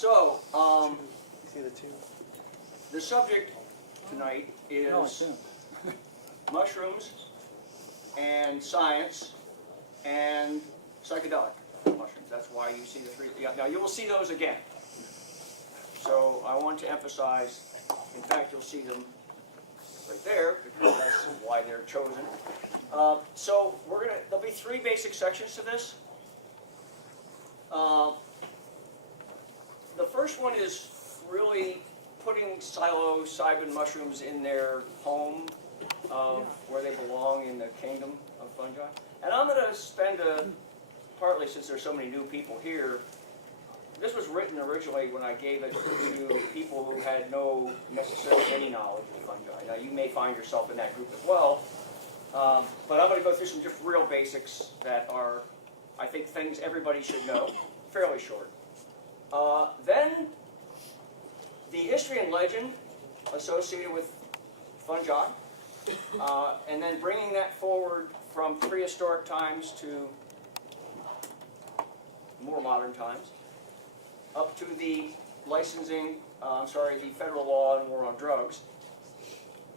So, See the two? the subject tonight is mushrooms and science and psychedelic mushrooms. That's why you see the three. Yeah, now you will see those again. So I want to emphasize, in fact, you'll see them right there because that's why they're chosen. So there'll be three basic sections to this. The first one is really putting psilocybin mushrooms in their home of where they belong in the kingdom of fungi. And I'm going to spend partly since there's so many new people here, this was written originally when I gave it to people who had no necessarily any knowledge of fungi. Now you may find yourself in that group as well, but I'm going to go through some just real basics that are, I think, things everybody should know, fairly short. Then the history and legend associated with fungi, and then bringing that forward from prehistoric times to more modern times, up to the licensing, the federal law and war on drugs.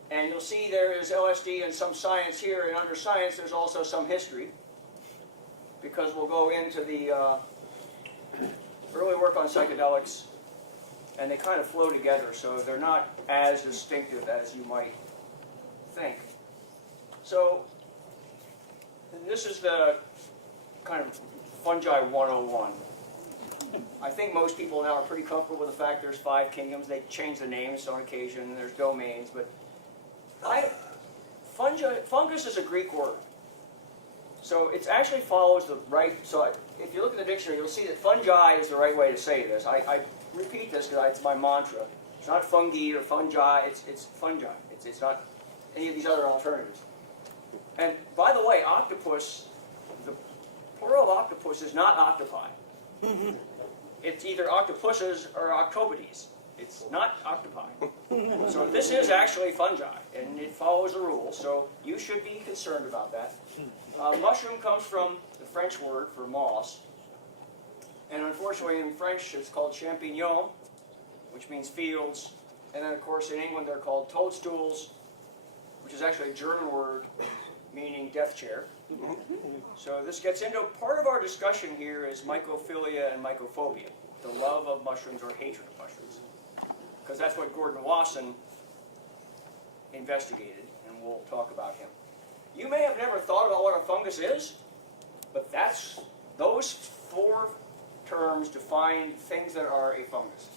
And you'll see there is LSD and some science here, and under science there's also some history, because we'll go into the early work on psychedelics, and they kind of flow together, so they're not as distinctive as you might think. So this is the kind of Fungi 101. I think most people now are pretty comfortable with the fact there's 5 kingdoms. They change the names on occasion, there's domains, but fungus is a Greek word. So it actually follows the right, so if you look at the dictionary, you'll see that fungi is the right way to say this. I repeat this because it's my mantra. It's not fungi or fungi, it's fungi. It's not any of these other alternatives. And by the way, octopus, the plural of octopus is not octopi. It's either octopuses or octopodes. It's not octopi. So this is actually fungi, and it follows the rules, so you should be concerned about that. Mushroom comes from the French word for moss, and unfortunately in French it's called champignon, which means fields, and then of course in England they're called toadstools, which is actually a German word meaning death chair. So this gets into part of our discussion here is mycophilia and mycophobia, the love of mushrooms or hatred of mushrooms, because that's what Gordon Wasson investigated, and we'll talk about him. You may have never thought about what a fungus is, but those 4 terms define things that are a fungus.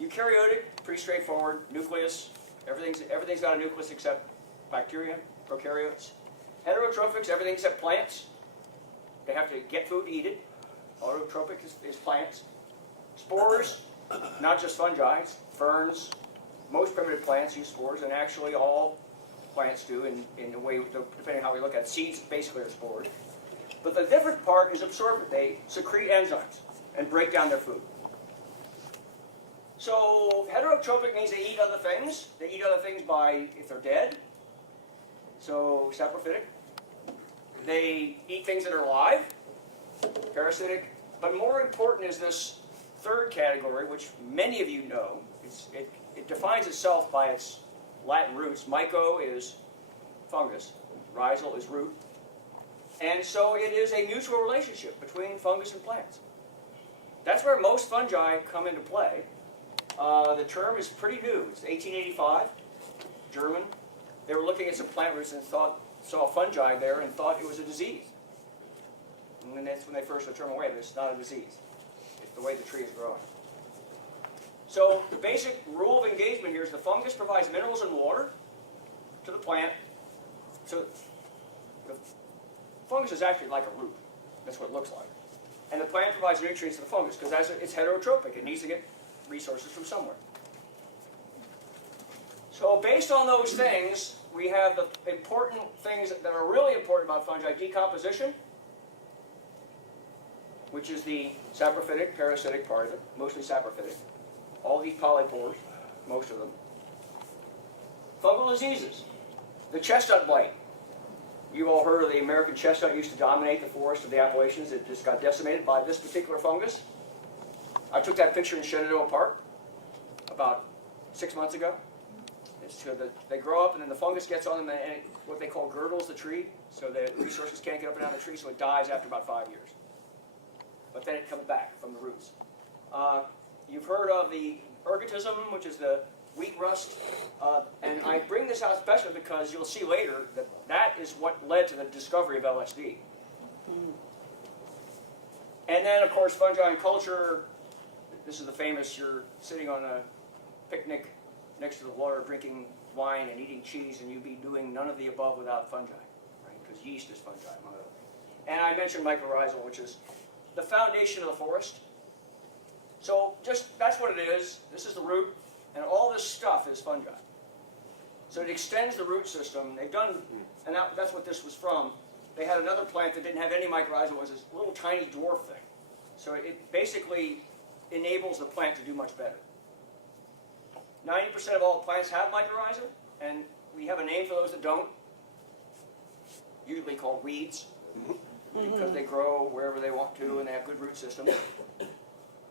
Eukaryotic, pretty straightforward, nucleus, everything's got a nucleus except bacteria, prokaryotes. Heterotrophics, everything except plants. They have to get food to eat it. Autotrophic is plants. Spores, not just fungi, ferns. Most primitive plants use spores, and actually all plants do in the way, depending on how we look at it. Seeds basically are spores. But the different part is absorbent. They secrete enzymes and break down their food. So heterotrophic means they eat other things. They eat other things if they're dead. So saprophytic. They eat things that are alive. Parasitic. But more important is this third category, which many of you know. It defines itself by its Latin roots. Myco is fungus. Rhizal is root. And so it is a mutual relationship between fungus and plants. That's where most fungi come into play. The term is pretty new. It's 1885, German. They were looking at some plant roots and saw fungi there and thought it was a disease. And then that's when they first took the term away. It's not a disease. It's the way the tree is growing. So the basic rule of engagement here is the fungus provides minerals and water to the plant. So the fungus is actually like a root. That's what it looks like. And the plant provides nutrients to the fungus because it's heterotrophic. It needs to get resources from somewhere. So based on those things, we have the important things that are really important about fungi. Decomposition, which is the saprophytic, parasitic part of it, mostly saprophytic. All these polypores, most of them. Fungal diseases, the chestnut blight. You've all heard of the American chestnut used to dominate the forest of the Appalachians. It just got decimated by this particular fungus. I took that picture in Shenandoah Park about 6 months ago. They grow up, and then the fungus gets on them, and what they call girdles the tree, so the resources can't get up and down the tree, so it dies after about 5 years. But then it comes back from the roots. You've heard of the ergotism, which is the wheat rust, and I bring this out especially because you'll see later that that is what led to the discovery of LSD. And then, of course, fungi and culture. This is the famous, you're sitting on a picnic next to the water drinking wine and eating cheese, and you'd be doing none of the above without fungi, right? Because yeast is fungi, among other things. And I mentioned mycorrhizal, which is the foundation of the forest. So just, that's what it is. This is the root, and all this stuff is fungi. So it extends the root system. They've done, and that's what this was from. They had another plant that didn't have any mycorrhiza. It was this little tiny dwarf thing. So it basically enables the plant to do much better. 90% of all plants have mycorrhiza, and we have a name for those that don't, usually called weeds, because they grow wherever they want to and they have good root systems.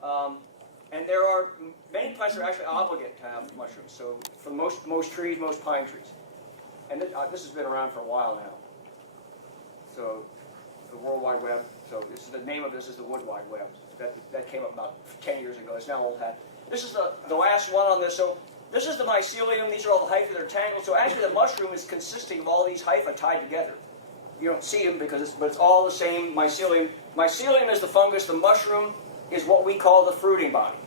And there are many plants that are actually obligate to have mushrooms. So for most trees, most pine trees. And this has been around for a while now. So the World Wide Web. So this is the name of this is the Wood Wide Web. That came up about 10 years ago. It's now old hat. This is the last one on this. So this is the mycelium. These are all the hyphae that are tangled. So actually the mushroom is consisting of all these hyphae tied together. You don't see them because but it's all the same mycelium. Mycelium is the fungus. The mushroom is what we call the fruiting body.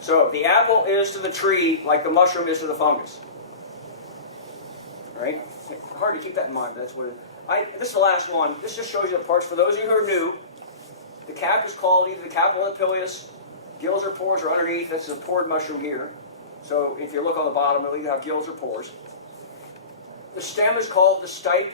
So the apple is to the tree like the mushroom is to the fungus. All right? Hard to keep that in mind, but that's what it is. This is the last one. This just shows you the parts. For those of you who are new, the cap is called either the capsule or the pileus. Gills or pores are underneath. That's the pored mushroom here. So if you look on the bottom, it'll either have gills or pores. The stem is called the stipe.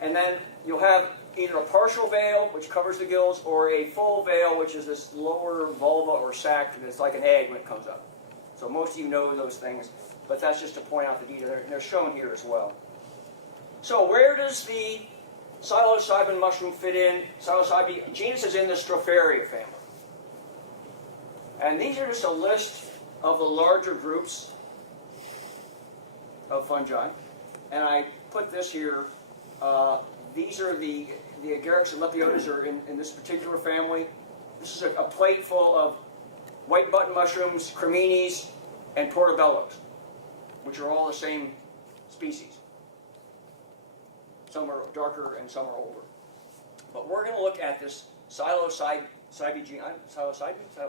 And then you'll have either a partial veil, which covers the gills, or a full veil, which is this lower vulva or sac, and it's like an egg when it comes up. So most of you know those things, but that's just to point out the detail. They're shown here as well. So where does the psilocybin mushroom fit in? Psilocybin genus is in the Trough Area family. And these are just a list of the larger groups of fungi. And I put this here. These are the agarics and lepiotas are in this particular family. This is a plate full of white button mushrooms, creminis, and portobellos, which are all the same species. Some are darker and some are older. But we're going to look at this psilocybin. Psilocybin?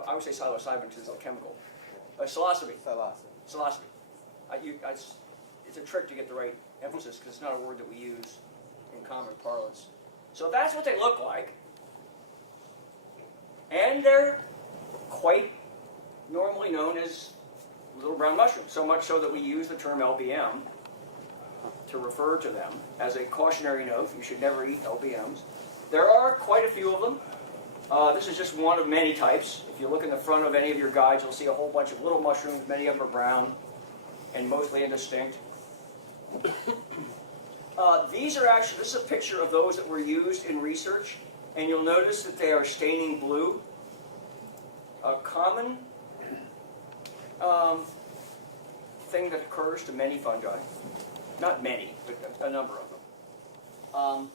I would say psilocybin because it's a chemical. Psilocybe. Psilocybe. It's a trick to get the right emphasis because it's not a word that we use in common parlance. So that's what they look like. And they're quite normally known as little brown mushrooms, so much so that we use the term LBM to refer to them as a cautionary note. You should never eat LBMs. There are quite a few of them. This is just one of many types. If you look in the front of any of your guides, you'll see a whole bunch of little mushrooms. Many of them are brown and mostly indistinct. These are actually, this is a picture of those that were used in research, and you'll notice that they are staining blue. A common thing that occurs to many fungi. Not many, but a number of them.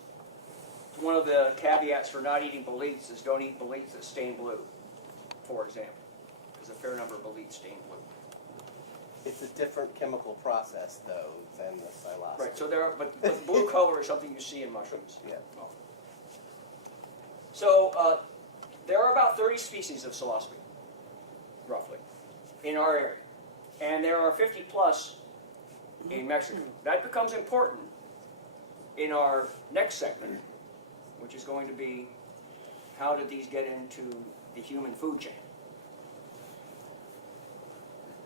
One of the caveats for not eating boletes is don't eat boletes that stain blue, for example. There's a fair number of boletes stain blue. It's a different chemical process, though, than the psilocybin. Right, so there are, but the blue color is something you see in mushrooms. Yeah. Oh. So there are about 30 species of psilocybe, roughly, in our area. And there are 50 plus in Mexico. That becomes important in our next segment, which is going to be how did these get into the human food chain.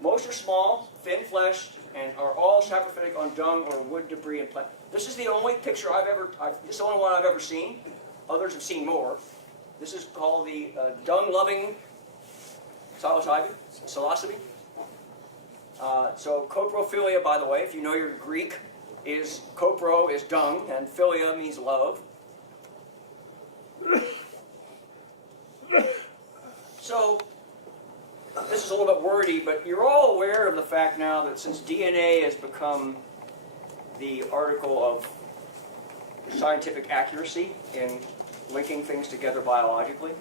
Most are small, thin-fleshed, and are all saprophytic on dung or wood debris and plant. This is the only picture this is the only one I've ever seen. Others have seen more. This is called the dung-loving psilocybe. So coprophilia, by the way, if you know your Greek, is copro is dung, and philia means love. So this is a little bit wordy, but you're all aware of the fact now that since DNA has become the article of scientific accuracy in linking things together biologically,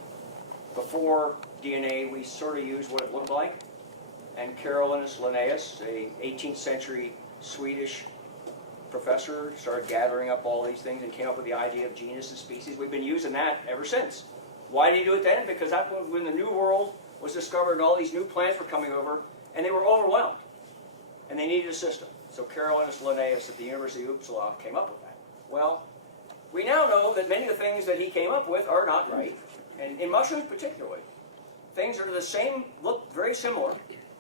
before DNA we sort of used what it looked like. And Carolinus Linnaeus, a 18th century Swedish professor, started gathering up all these things and came up with the idea of genus and species. We've been using that ever since. Why did he do it then? Because that was when the New World was discovered and all these new plants were coming over, and they were overwhelmed. And they needed a system. So Carolinus Linnaeus at the University of Uppsala came up with that. Well, we now know that many of the things that he came up with are not right. And in mushrooms particularly, things that are the same, look very similar,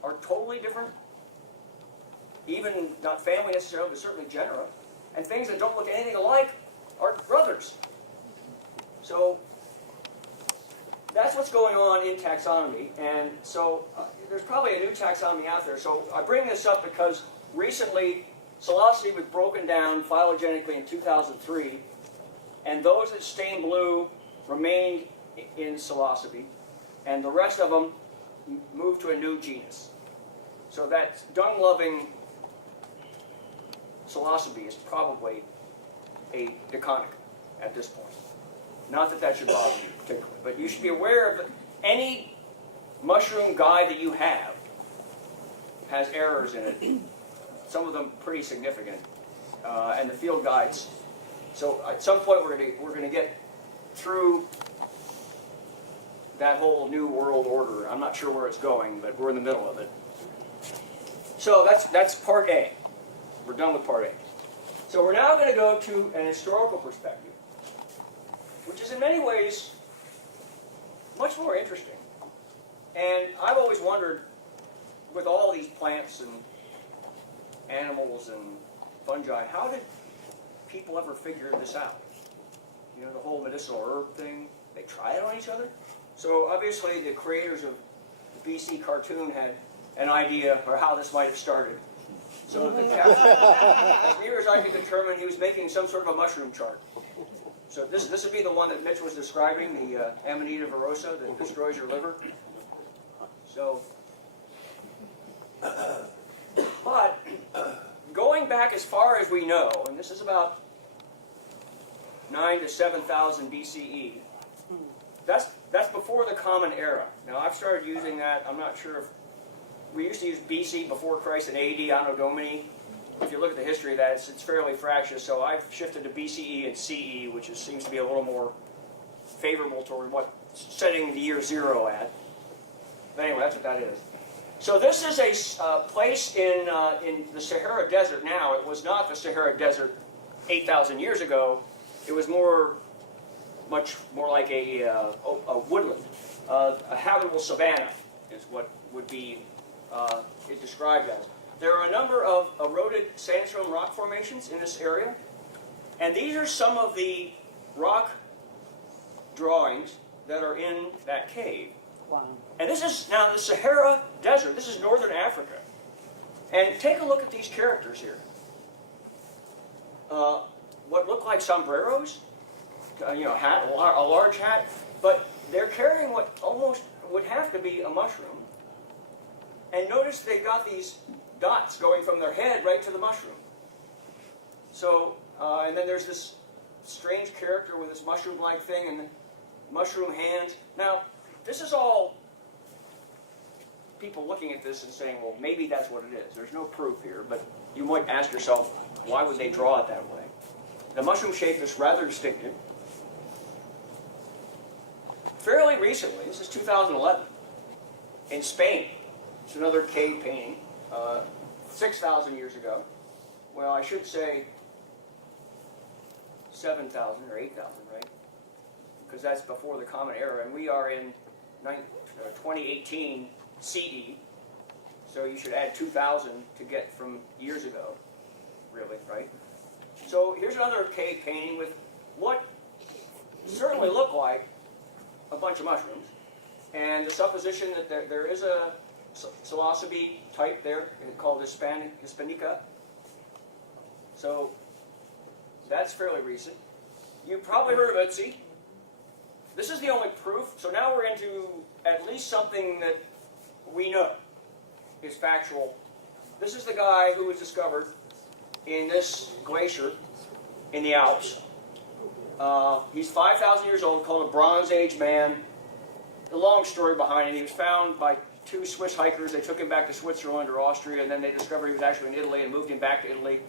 are totally different. Even not family necessarily, but certainly genera. And things that don't look anything alike are brothers. So that's what's going on in taxonomy. And so there's probably a new taxonomy out there. So I bring this up because recently psilocybin was broken down phylogenetically in 2003. And those that stained blue remained in psilocybin. And the rest of them moved to a new genus. So that dung-loving psilocybin is probably a deconic at this point. Not that that should bother you particularly, but you should be aware of that any mushroom guide that you have has errors in it. Some of them pretty significant, and the field guides. So at some point we're going to get through that whole new world order. I'm not sure where it's going, but we're in the middle of it. So that's part A. We're done with part A. So we're now going to go to an historical perspective, which is in many ways much more interesting. And I've always wondered, with all these plants and animals and fungi, how did people ever figure this out? You know, the whole medicinal herb thing, they try it on each other? So obviously the creators of the BC cartoon had an idea or how this might have started. So as near as I can determine, he was making some sort of a mushroom chart. So this would be the one that Mitch was describing, the Amanita Musaria that destroys your liver. So, but going back as far as we know, and this is about 9 to 7,000 BCE, that's before the Common Era. Now I've started using that. I'm not sure if we used to use BC before Christ and AD Anno Domini. If you look at the history of that, it's fairly fractious. So I've shifted to BCE and CE, which seems to be a little more favorable toward what setting the year 0 at. But anyway, that's what that is. So this is a place in the Sahara Desert now. It was not the Sahara Desert 8,000 years ago. It was much more like a woodland. A habitable savanna is what would be it described as. There are a number of eroded sandstone rock formations in this area, and these are some of the rock drawings that are in that cave. Wow. And this is now the Sahara Desert. This is northern Africa. And take a look at these characters here. What look like sombreros, hat, a large hat, but they're carrying what almost would have to be a mushroom. And notice they've got these dots going from their head right to the mushroom. So, and then there's this strange character with this mushroom-like thing and the mushroom hands. Now, this is all people looking at this and saying, well, maybe that's what it is. There's no proof here, but you might ask yourself, why would they draw it that way? The mushroom shape is rather distinctive. Fairly recently, this is 2011, in Spain, it's another cave painting, 6,000 years ago. Well, I should say 7,000 or 8,000, right? Because that's before the Common Era, and we are in 2018 CE, so you should add 2,000 to get from years ago, really, right? So here's another cave painting with what certainly look like a bunch of mushrooms, and the supposition that there is a psilocybe type there called Hispanica. So that's fairly recent. You probably heard of Ötzi. This is the only proof. So now we're into at least something that we know is factual. This is the guy who was discovered in this glacier in the Alps. He's 5,000 years old, called a Bronze Age man. The long story behind it, he was found by two Swiss hikers. They took him back to Switzerland or Austria, and then they discovered he was actually in Italy and moved him back to Italy.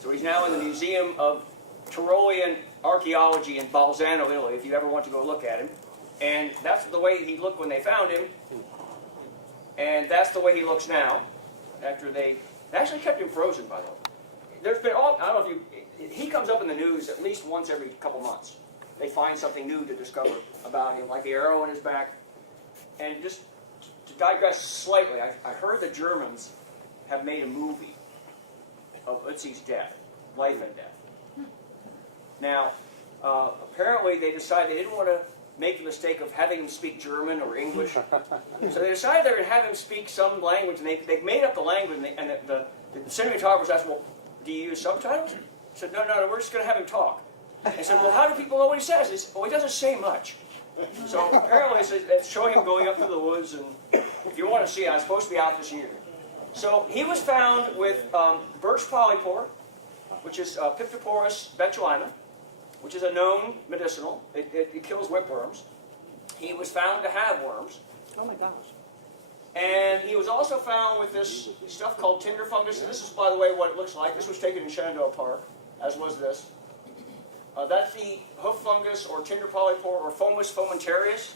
So he's now in the Museum of Tyrolean Archaeology in Bolzano, Italy, if you ever want to go look at him. And that's the way he looked when they found him. And that's the way he looks now, after they actually kept him frozen, by the way. There's been all, I don't know if he comes up in the news at least once every couple months. They find something new to discover about him, like the arrow in his back. And just to digress slightly, I heard the Germans have made a movie of Ötzi's death, life and death. Now, apparently they decided they didn't want to make the mistake of having him speak German or English. So they decided they were going to have him speak some language, and they made up the language, and the cinematographers asked, well, do you use subtitles? I said, no, we're just going to have him talk. I said, well, how do people know what he says? He said, well, he doesn't say much. So apparently it's showing him going up through the woods, and if you want to see it, it's supposed to be out this year. So he was found with birch polypore, which is Pictoporus betulina, which is a known medicinal. It kills whipworms. He was found to have worms. Oh my gosh. And he was also found with this stuff called tinder fungus. And this is, by the way, what it looks like. This was taken in Shenandoah Park, as was this. That's the hoof fungus, or tinder polypore, or Fungus fomentarius.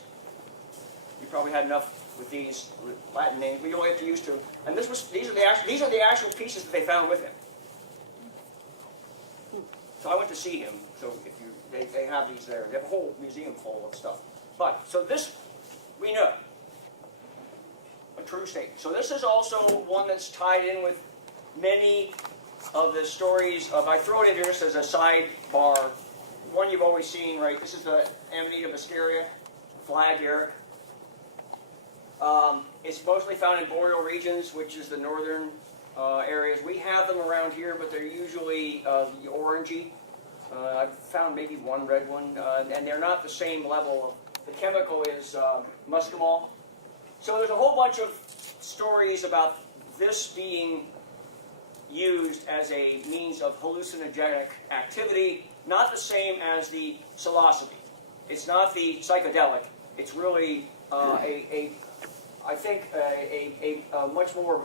You probably had enough with these Latin names, but you only have to use two. And these are the actual pieces that they found with him. So I went to see him. So if they have these there. They have a whole museum full of stuff. But so this we know. A true statement. So this is also one that's tied in with many of the stories of, I throw it in here just as a sidebar. One you've always seen, right? This is the Amanita Musaria, flag Eric. It's mostly found in boreal regions, which is the northern areas. We have them around here, but they're usually orangey. I've found maybe one red one, and they're not the same level. The chemical is muscimol. So there's a whole bunch of stories about this being used as a means of hallucinogenic activity, not the same as the psilocybin. It's not the psychedelic. It's really a much more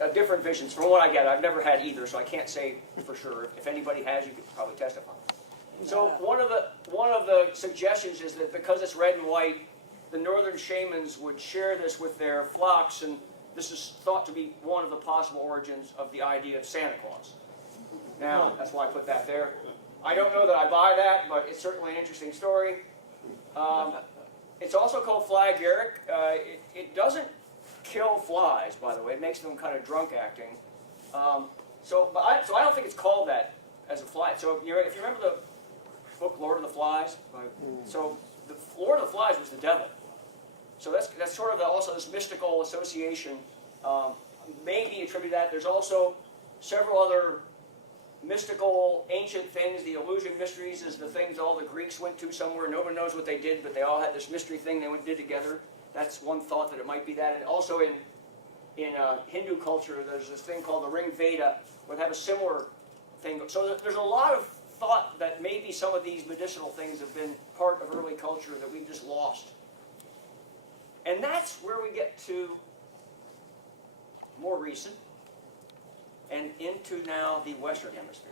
a different vision. From what I get, I've never had either, so I can't say for sure. If anybody has, you could probably testify. So one of the suggestions is that because it's red and white, the northern shamans would share this with their flocks, and this is thought to be one of the possible origins of the idea of Santa Claus. Now, that's why I put that there. I don't know that I buy that, but it's certainly an interesting story. It's also called flag Eric. It doesn't kill flies, by the way. It makes them kind of drunk acting. So I don't think it's called that as a fly. So if you remember the book Lord of the Flies, so the Lord of the Flies was the devil. So that's sort of also this mystical association. Maybe attributed to that. There's also several other mystical, ancient things. The illusion mysteries is the things all the Greeks went to somewhere. No one knows what they did, but they all had this mystery thing they did together. That's one thought that it might be that. And also in Hindu culture, there's this thing called the Ring Veda, where they have a similar thing. So there's a lot of thought that maybe some of these medicinal things have been part of early culture that we've just lost. And that's where we get to more recent and into now the Western Hemisphere.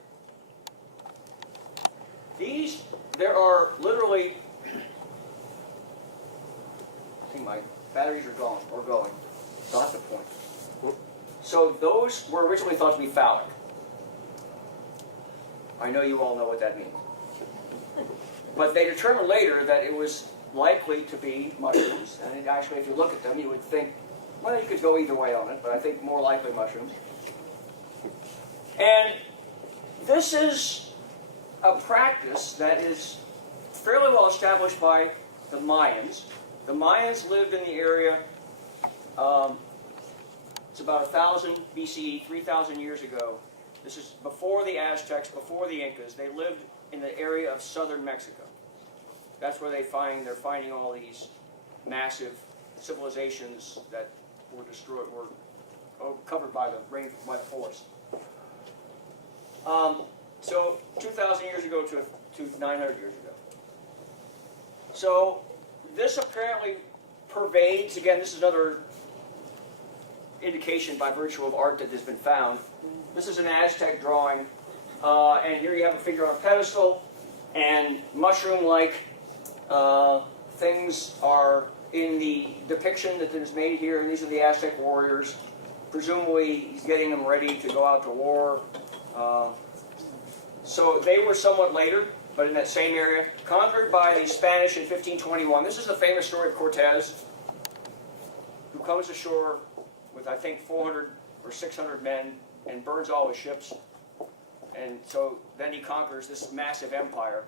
There are literally, I think my batteries are gone, or going. Not the point. So those were originally thought to be phallic. I know you all know what that means. But they determined later that it was likely to be mushrooms. And actually, if you look at them, you would think, well, you could go either way on it, but I think more likely mushrooms. And this is a practice that is fairly well established by the Mayans. The Mayans lived in the area, it's about 1000 BCE, 3,000 years ago. This is before the Aztecs, before the Incas. They lived in the area of southern Mexico. That's where they're finding all these massive civilizations that were destroyed, were covered by the forest. So 2,000 years ago to 900 years ago. So this apparently pervades, again, this is another indication by virtue of art that has been found. This is an Aztec drawing, and here you have a figure on a pedestal, and mushroom-like things are in the depiction that is made here, and these are the Aztec warriors. Presumably, he's getting them ready to go out to war. So they were somewhat later, but in that same area, conquered by the Spanish in 1521. This is the famous story of Cortez, who comes ashore with, I think, 400 or 600 men and burns all his ships. And so then he conquers this massive empire.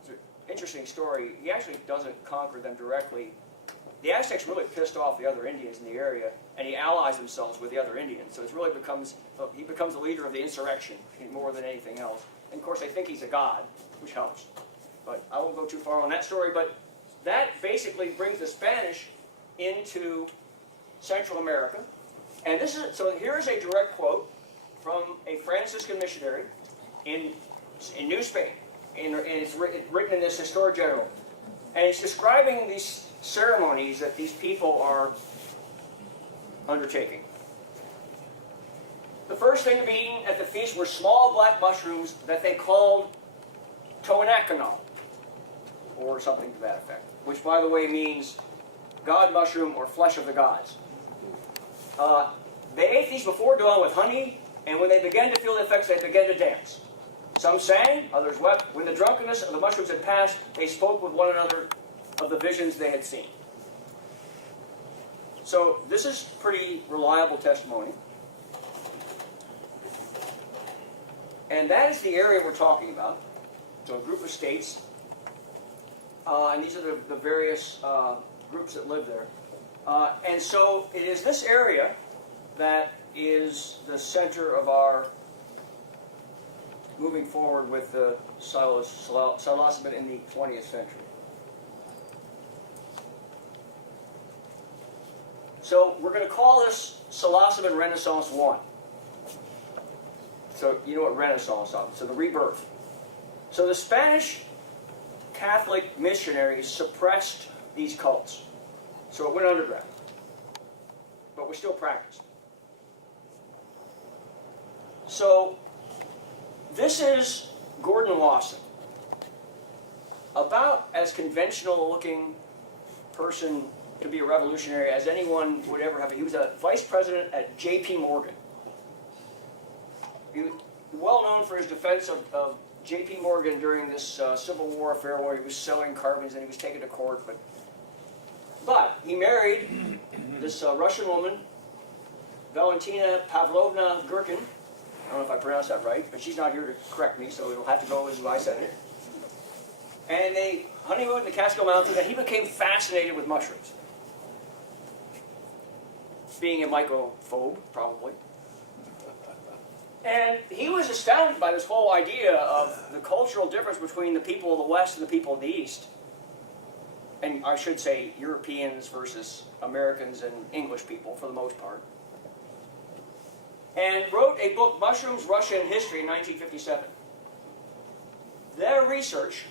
It's an interesting story. He actually doesn't conquer them directly. The Aztecs really pissed off the other Indians in the area, and he allies himself with the other Indians. So it really he becomes the leader of the insurrection more than anything else. And of course, they think he's a god, which helps. But I won't go too far on that story. But that basically brings the Spanish into Central America. And so here's a direct quote from a Franciscan missionary in New Spain. And it's written in this Historic General. And he's describing these ceremonies that these people are undertaking. The first thing to be eaten at the feast were small black mushrooms that they called toanacanol, or something to that effect, which, by the way, means god mushroom or flesh of the gods. They ate these before dawn with honey, and when they began to feel the effects, they began to dance. Some sang, others wept. When the drunkenness of the mushrooms had passed, they spoke with one another of the visions they had seen. So this is pretty reliable testimony. And that is the area we're talking about. So a group of states. And these are the various groups that live there. And so it is this area that is the center of our moving forward with the psilocybin in the 20th century. So we're going to call this psilocybin Renaissance 1. So you know what Renaissance is, so the rebirth. So the Spanish Catholic missionaries suppressed these cults. So it went underground. But we still practiced. So this is Gordon Lawson. About as conventional a looking person to be a revolutionary as anyone would ever have. He was a vice president at J.P. Morgan. He was well known for his defense of J.P. Morgan during this Civil War affair where he was selling carbons and he was taken to court. But he married this Russian woman, Valentina Pavlovna Gherkin. I don't know if I pronounced that right, but she's not here to correct me, so it'll have to go as I said it. And they honeymooned in the Catskill Mountains, and he became fascinated with mushrooms. Being a mycophobe, probably. And he was astounded by this whole idea of the cultural difference between the people of the West and the people of the East. And I should say Europeans versus Americans and English people, for the most part. And wrote a book, Mushrooms, Russia and History, in 1957. Their research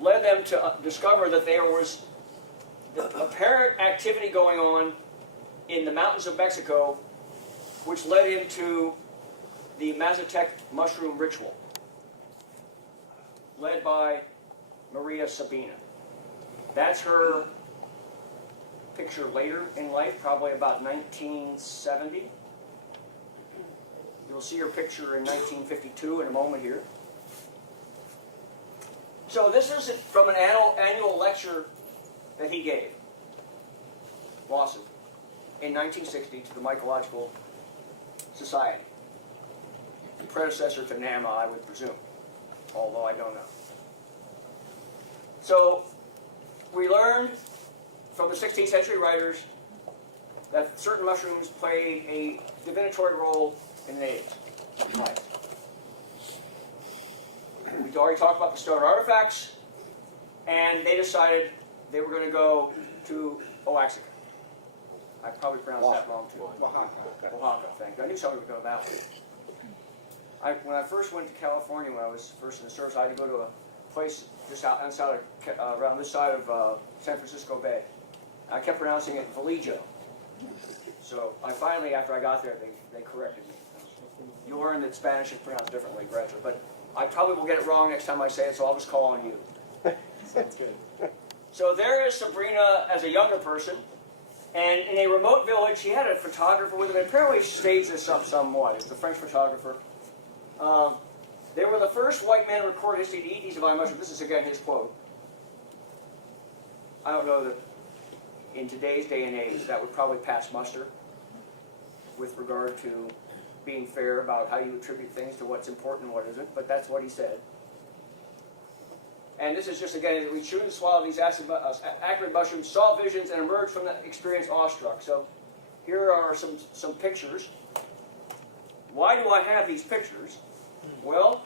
led them to discover that there was apparent activity going on in the mountains of Mexico, which led him to the Mazatec mushroom ritual, led by Maria Sabina. That's her picture later in life, probably about 1970. You'll see her picture in 1952 in a moment here. So this is from an annual lecture that he gave, Lawson, in 1960 to the Mycological Society. The predecessor to NAMA, I would presume, although I don't know. So we learned from the 16th century writers that certain mushrooms played a divinatory role in AIDS life. already talked about the stone artifacts, and they decided they were going to go to Oaxaca. I probably pronounced that wrong too. Oaxaca, thank you. I knew somebody would go that way. When I first went to California, when I was first in the service, I had to go to a place just outside of, around this side of San Francisco Bay. I kept pronouncing it Vallejo. So I finally, after I got there, they corrected me. You learn that Spanish is pronounced differently gradually, but I probably will get it wrong next time I say it, so I'll just call on you. Sounds good. So there is Sabrina as a younger person, and in a remote village, she had a photographer with her. Apparently she staged this up somewhat. It's the French photographer. They were the first white men in recorded history to eat these divine mushrooms. This is, again, his quote. I don't know that in today's day and age that would probably pass muster with regard to being fair about how you attribute things to what's important and what isn't, but that's what he said. And this is just, again, we chewed and swallowed these accurate mushrooms, saw visions, and emerged from that experience awestruck. So here are some pictures. Why do I have these pictures? Well,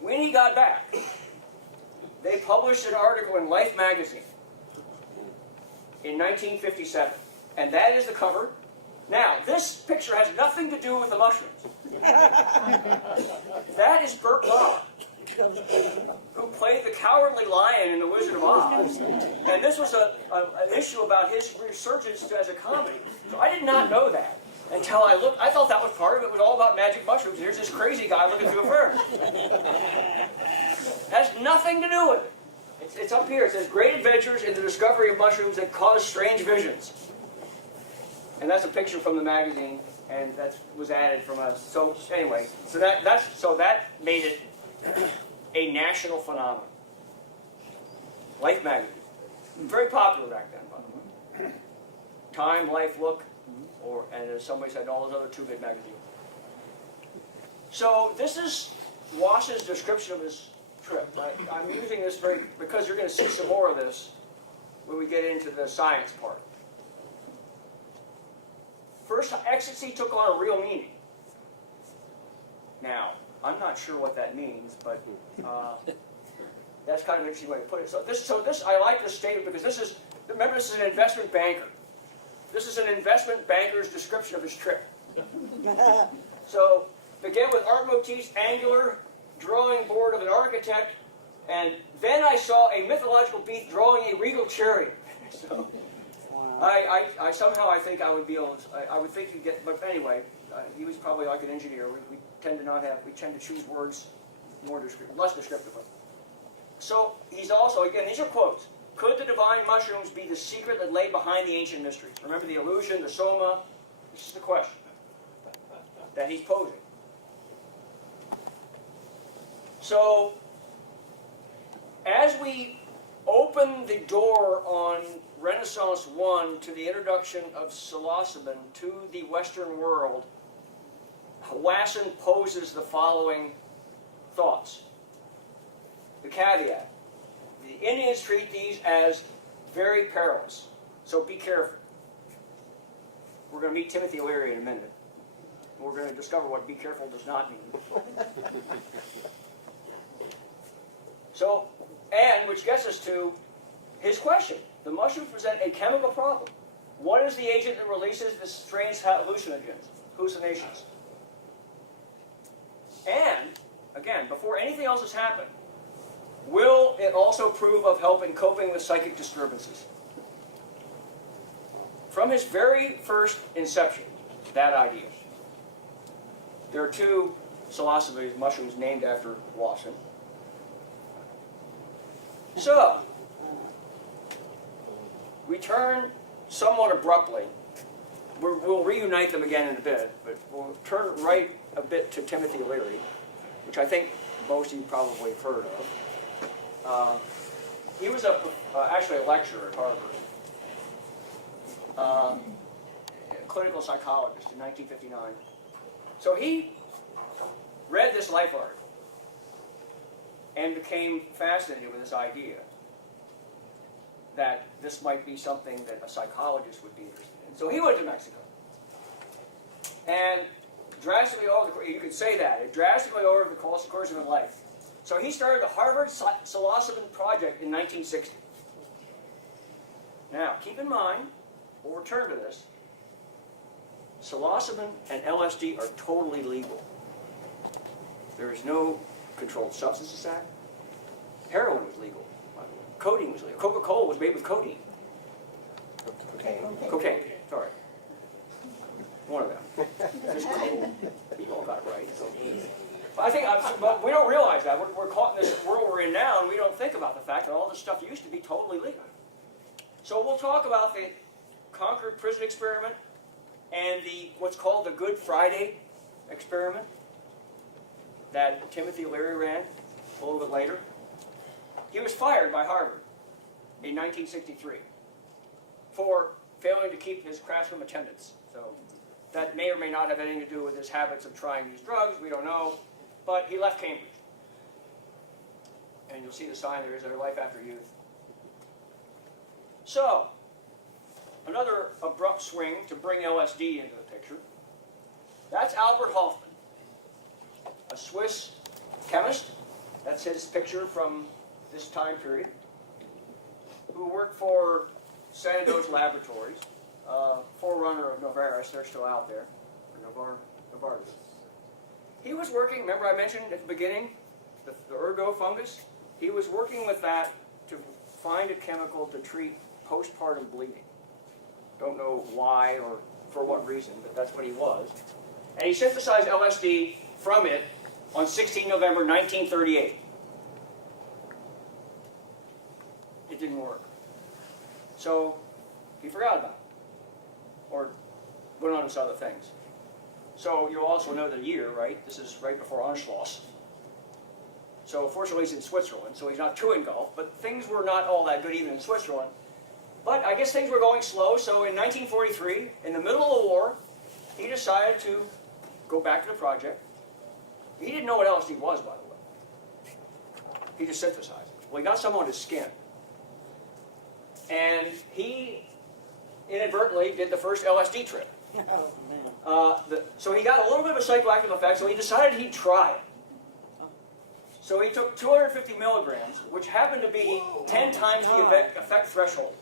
when he got back, they published an article in Life magazine in 1957, and that is the cover. Now, this picture has nothing to do with the mushrooms. That is Burt Bauer, who played the Cowardly Lion in The Wizard of Oz. And this was an issue about his resurgence as a comedy. So I did not know that until I looked. I thought that was part of it. It was all about magic mushrooms. Here's this crazy guy looking through a fern. Has nothing to do with it. It's up here. It says, Great Adventures in the Discovery of Mushrooms That Cause Strange Visions. And that's a picture from the magazine, and that was added from us. So anyway, so that made it a national phenomenon. Life magazine, very popular back then, by the way. Time, Life, Look, and as somebody said, all those other two-bit magazines. So this is Wash's description of his trip. I'm using this because you're going to see some more of this when we get into the science part. First, ecstasy took on a real meaning. Now, I'm not sure what that means, but that's kind of an interesting way to put it. So this, I like this statement because remember, this is an investment banker. This is an investment banker's description of his trip. So, begin with art motifs, angular, drawing board of an architect, and then I saw a mythological beast drawing a regal chariot. So, I somehow I think I would be able to, I would think you'd get, but anyway, he was probably like an engineer. We tend to choose words less descriptively. So he's also, again, these are quotes. Could the divine mushrooms be the secret that lay behind the ancient mysteries? Remember the illusion, the soma? This is the question that he's posing. So, as we open the door on Renaissance 1 to the introduction of psilocybin to the Western world, Wasson poses the following thoughts. The caveat. The Indians treat these as very perilous, so be careful. We're going to meet Timothy Leary in a minute. We're going to discover what be careful does not mean. So, and which gets us to his question. The mushrooms present a chemical problem. What is the agent that releases the strange hallucinations? And, again, before anything else has happened, will it also prove of help in coping with psychic disturbances? From his very first inception, that idea. There are two psilocybin mushrooms named after Wasson. So, we turn somewhat abruptly. We'll reunite them again in a bit, but we'll turn right a bit to Timothy Leary, which I think most of you probably have heard of. He was actually a lecturer at Harvard, a clinical psychologist in 1959. So he read this life article and became fascinated with this idea that this might be something that a psychologist would be interested in. So he went to Mexico. And drastically over you could say that, drastically over the course of his life, So he started the Harvard psilocybin project in 1960. Now, keep in mind, we'll return to this, psilocybin and LSD are totally legal. There is no Controlled Substances Act. Heroin was legal, by the way. Codeine was legal. Coca-Cola was made with codeine. Cocaine, sorry. One of them. Just cold. You all got it right. So. But I think, but we don't realize that. We're caught in this world we're in now, and we don't think about the fact that all this stuff used to be totally legal. So we'll talk about the Concord prison experiment and the what's called the Good Friday experiment that Timothy Leary ran a little bit later. He was fired by Harvard in 1963 for failing to keep his classroom attendance. So that may or may not have anything to do with his habits of trying these drugs, we don't know. But he left Cambridge. And you'll see the sign there is their life after youth. So, another abrupt swing to bring LSD into the picture. That's Albert Hofmann, a Swiss chemist. That's his picture from this time period, who worked for Sandoz Laboratories, forerunner of Novartis. They're still out there, or Novartis. He was working, remember I mentioned at the beginning, the ergo fungus? He was working with that to find a chemical to treat postpartum bleeding. Don't know why or for what reason, but that's what he was. And he synthesized LSD from it on 16 November 1938. It didn't work. So he forgot about it, or went on to other things. So you'll also know the year, right? This is right before Anschluss. So fortunately he's in Switzerland, so he's not too engulfed, but things were not all that good even in Switzerland. But I guess things were going slow, so in 1943, in the middle of the war, he decided to go back to the project. He didn't know what LSD was, by the way. He just synthesized it. Well, he got some on his skin. And he inadvertently did the first LSD trip. So he got a little bit of a psychoactive effect, so he decided he'd try it. So he took 250 milligrams, which happened to be 10 times the effect threshold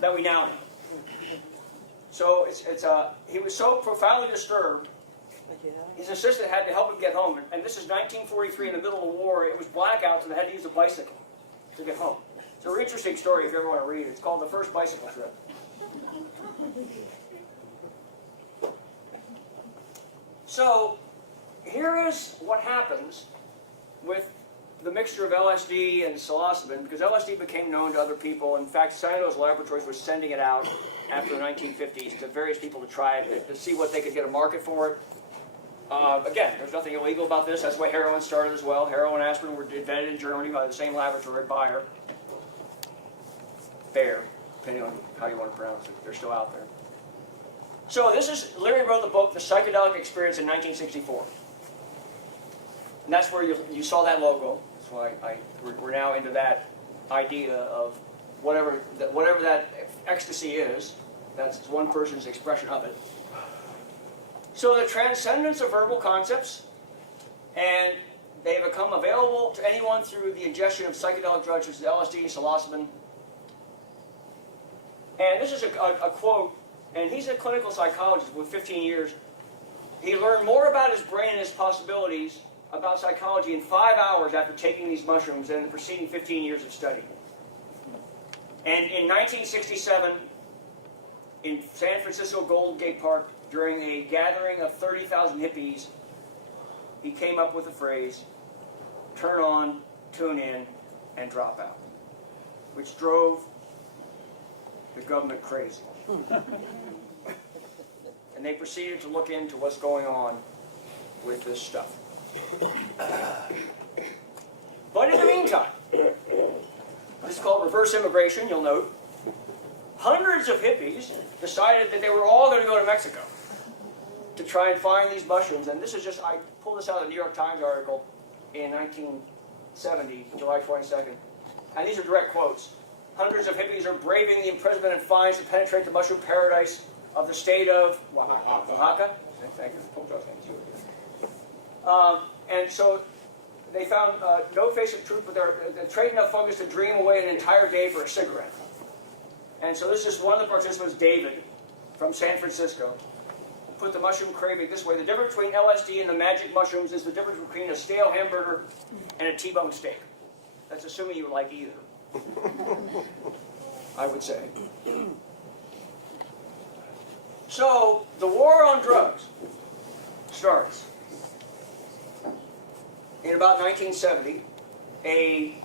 that we now know. So he was so profoundly disturbed, his assistant had to help him get home. And this is 1943 in the middle of the war. It was blackout, so they had to use a bicycle to get home. It's a very interesting story if you ever want to read it. It's called The First Bicycle Trip. So here is what happens with the mixture of LSD and psilocybin, because LSD became known to other people. In fact, Sandoz Laboratories was sending it out after the 1950s to various people to try it, to see what they could get a market for it. Again, there's nothing illegal about this. That's why heroin started as well. Heroin and aspirin were invented in Germany by the same laboratory, Bayer. Bayer, depending on how you want to pronounce it. They're still out there. So this is, Leary wrote the book, The Psychedelic Experience in 1964. And that's where you saw that logo. That's why we're now into that idea of whatever that ecstasy is. That's one person's expression of it. So the transcendence of verbal concepts, and they become available to anyone through the ingestion of psychedelic drugs such as LSD, psilocybin. And this is a quote, and he's a clinical psychologist with 15 years. He learned more about his brain and his possibilities about psychology in 5 hours after taking these mushrooms than the preceding 15 years of study. And in 1967, in San Francisco Golden Gate Park, during a gathering of 30,000 hippies, he came up with the phrase, turn on, tune in, and drop out, which drove the government crazy. And they proceeded to look into what's going on with this stuff. But in the meantime, this is called reverse immigration, you'll note. Hundreds of hippies decided that they were all going to go to Mexico to try and find these mushrooms. And this is just, I pulled this out of the New York Times article in 1970, July 22nd. And these are direct quotes. Hundreds of hippies are braving the imprisonment and fines to penetrate the mushroom paradise of the state of Oaxaca. Thank you. And so they found no face of truth, but they're trading enough fungus to dream away an entire day for a cigarette. And so this is just one of the participants, David, from San Francisco, put the mushroom craving this way. The difference between LSD and the magic mushrooms is the difference between a stale hamburger and a T-bone steak. That's assuming you like either, I would say. So the war on drugs starts. In about 1970, a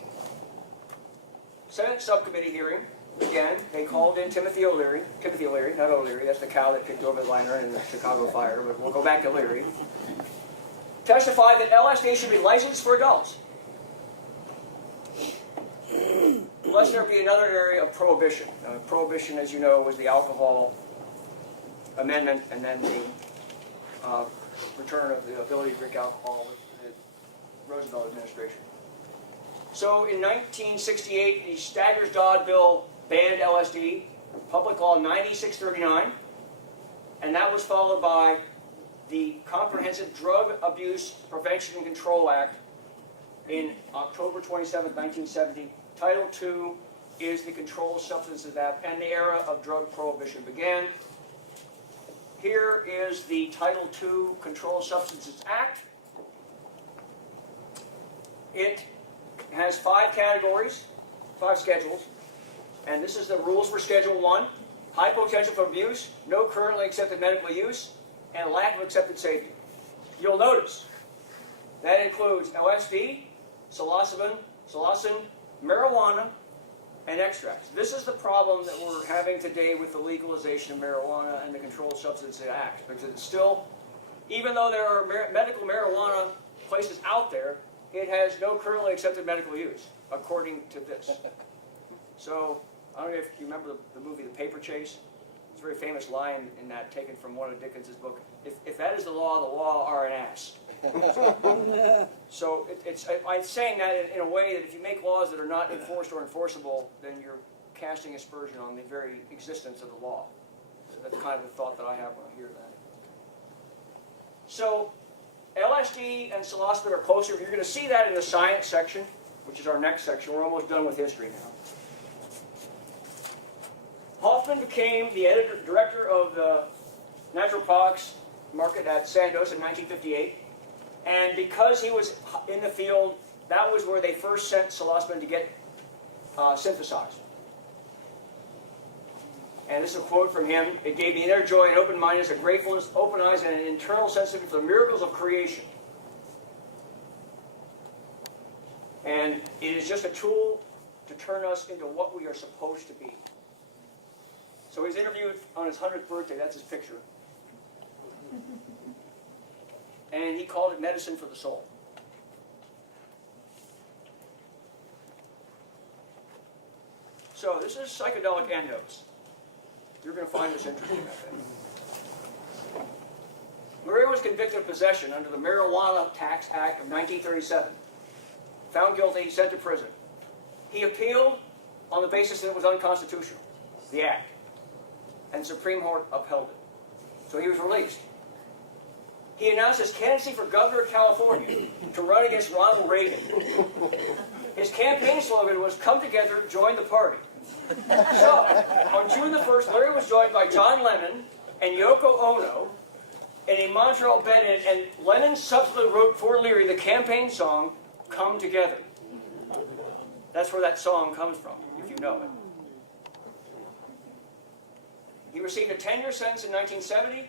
Senate subcommittee hearing began. They called in Timothy O'Leary, not O'Leary, that's the cow that kicked over the liner in the Chicago fire, but we'll go back to Leary, testified that LSD should be licensed for adults, lest there be another area of prohibition. Prohibition, as you know, was the alcohol amendment and then the return of the ability to drink alcohol with the Roosevelt administration. So in 1968, the Staggers-Dodd bill banned LSD, Public Law 9639, and that was followed by the Comprehensive Drug Abuse Prevention and Control Act in October 27, 1970. Title II is the Controlled Substances Act, and the era of drug prohibition began. Here is the Title II Controlled Substances Act. It has 5 categories, 5 schedules, and this is the rules for Schedule 1. High potential for abuse, no currently accepted medical use, and lack of accepted safety. You'll notice that includes LSD, psilocybin, marijuana, and extracts. This is the problem that we're having today with the legalization of marijuana and the Controlled Substances Act, because it's still, even though there are medical marijuana places out there, it has no currently accepted medical use, according to this. So, I don't know if you remember the movie The Paper Chase. It's a very famous line in that, taken from one of Dickens' book. If that is the law are an ass. So I'm saying that in a way that if you make laws that are not enforced or enforceable, then you're casting aspersion on the very existence of the law. So that's kind of the thought that I have when I hear that. So LSD and psilocybin are closer. You're going to see that in the science section, which is our next section. We're almost done with history now. Hofmann became the director of the natural products market at Sandoz in 1958. And because he was in the field, that was where they first sent psilocybin to get synthesized. And this is a quote from him. It gave me inner joy and open-mindedness, a gratefulness, open eyes, and an internal sensitivity for the miracles of creation. And it is just a tool to turn us into what we are supposed to be. So he was interviewed on his 100th birthday. That's his picture. And he called it medicine for the soul. So this is psychedelic endnotes. You're going to find this interesting, I think. Leary was convicted of possession under the Marijuana Tax Act of 1937. Found guilty, sent to prison. He appealed on the basis that it was unconstitutional, the act. And the Supreme Court upheld it. So he was released. He announced his candidacy for governor of California to run against Ronald Reagan. His campaign slogan was, "Come together, join the party." So, on June the 1st, Leary was joined by John Lennon and Yoko Ono in a Montreal bed, and Lennon subsequently wrote for Leary the campaign song, "Come Together." That's where that song comes from, if you know it. He received a 10-year sentence in 1970,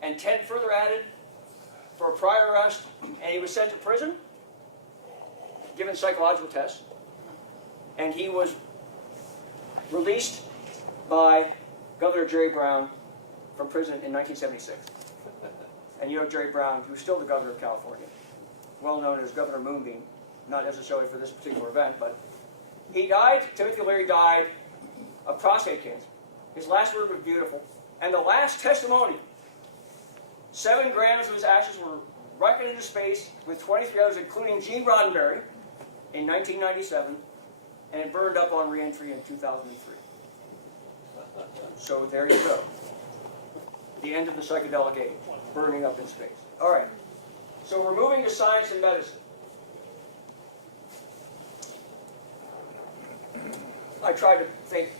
and 10 further added for a prior arrest, and he was sent to prison, given psychological tests, and he was released by Governor Jerry Brown from prison in 1976. And you know Jerry Brown, who's still the governor of California, well known as Governor Moonbeam, not necessarily for this particular event, but he died, Timothy Leary died of prostate cancer. His last word was beautiful. And the last testimony, 7 grams of his ashes were rocketed into space with 23 others, including Gene Roddenberry, in 1997, and it burned up on re-entry in 2003. So there you go. The end of the psychedelic age, burning up in space. All right. So we're moving to science and medicine. I tried to pick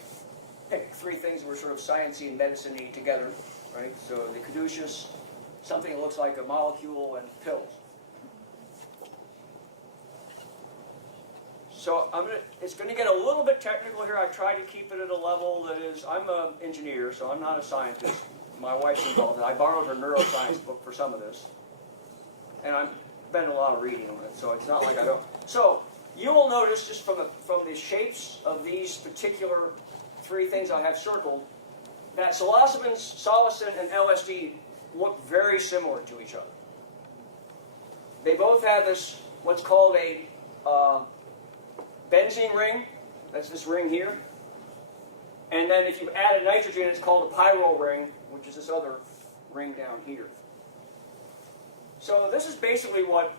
three things that were sort of sciencey and medicine-y together, right? So the caduceus, something that looks like a molecule, and pills. So it's going to get a little bit technical here. I try to keep it at a level that is, I'm an engineer, so I'm not a scientist. My wife's involved. I borrowed her neuroscience book for some of this. And I've been a lot of reading on it, so it's not like I don't. So you will notice just from the shapes of these particular three things I have circled, that psilocybin, psilocin, and LSD look very similar to each other. They both have this, what's called a benzene ring. That's this ring here. And then if you add a nitrogen, it's called a pyrrole ring, which is this other ring down here. So this is basically what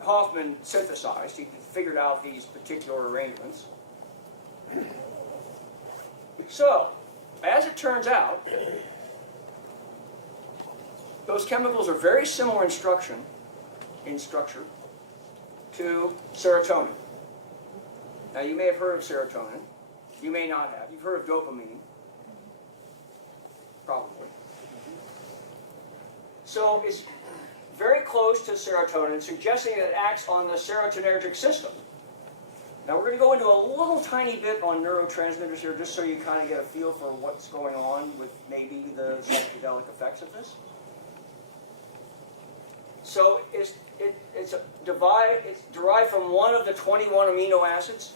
Hofmann synthesized. He figured out these particular arrangements. So, as it turns out, those chemicals are very similar in structure to serotonin. Now, you may have heard of serotonin. You may not have. You've heard of dopamine. Probably. So it's very close to serotonin, suggesting that it acts on the serotonergic system. Now we're going to go into a little tiny bit on neurotransmitters here, just so you kind of get a feel for what's going on with maybe the psychedelic effects of this. So it's derived from one of the 21 amino acids.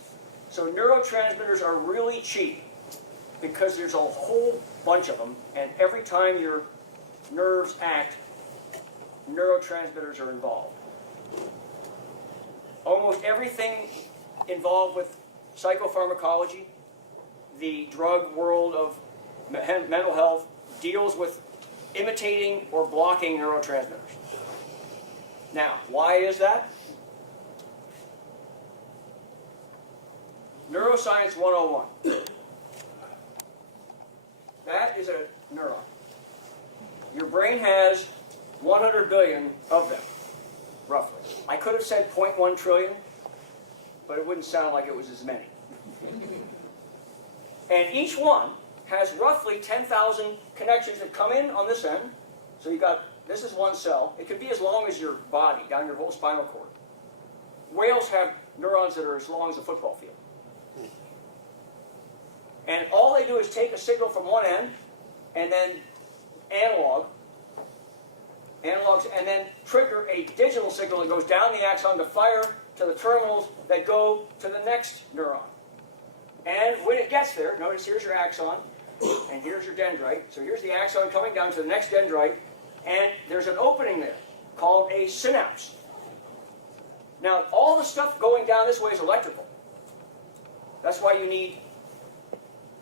So neurotransmitters are really cheap because there's a whole bunch of them, and every time your nerves act, neurotransmitters are involved. Almost everything involved with psychopharmacology, the drug world of mental health, deals with imitating or blocking neurotransmitters. Now, why is that? Neuroscience 101. That is a neuron. Your brain has 100 billion of them, roughly. I could have said 0.1 trillion, but it wouldn't sound like it was as many. And each one has roughly 10,000 connections that come in on this end. So you got, this is one cell. It could be as long as your body, down your whole spinal cord. Whales have neurons that are as long as a football field. And all they do is take a signal from one end, and then analogs, and then trigger a digital signal that goes down the axon to fire to the terminals that go to the next neuron. And when it gets there, notice here's your axon, and here's your dendrite. So here's the axon coming down to the next dendrite, and there's an opening there called a synapse. Now, all the stuff going down this way is electrical. That's why you need